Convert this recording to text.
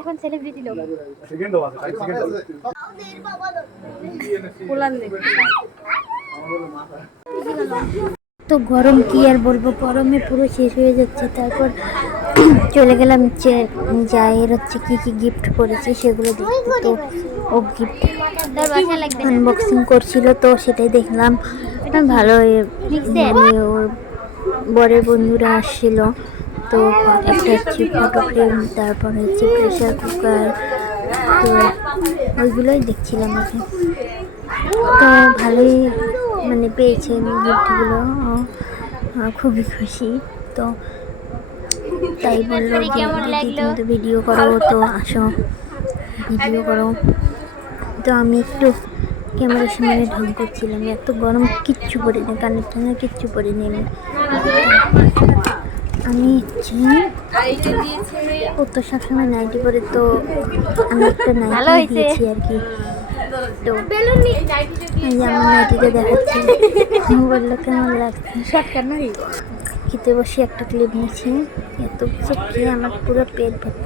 এখন সেলিব্রিটি লোক তো গরম কি আর বলবো, গরমে পুরো শেষ হয়ে যাচ্ছে। তারপর চলে গেলাম জায়ের হচ্ছে কি কি গিফট করেছে সেগুলো দেখতে। তো ও গিফট আনবক্সিং করছিল, তো সেটাই দেখলাম। ভালো ওর বরের বন্ধুরা আসছিল, তো একটা হচ্ছে ফটো ফ্রেম, তারপর হচ্ছে প্রেশার কুকার, তো ওইগুলোই দেখছিলাম আর কি। তো ভালোই মানে পেয়েছেন গিফটগুলো, খুবই খুশি। তো তাই বললো যে তুমি তো ভিডিও করো, তো আসো ভিডিও করো। তো আমি একটু ক্যামেরার সামনে ঢং করছিলাম, এত গরম কিচ্ছু পরিনি, কানের টানে কিচ্ছু পরিনি। আমি ও তো সবসময় নাইটি পরে, তো আমি একটা নাইটি দিয়েছি আর কি। তো আমার নাইটিটা দেখাচ্ছি, বললো কেমন লাগছে। খেতে বসে একটা ক্লিপ নিয়েছি, এত কিছু খেয়ে আমার পুরো পেট ভর্তি।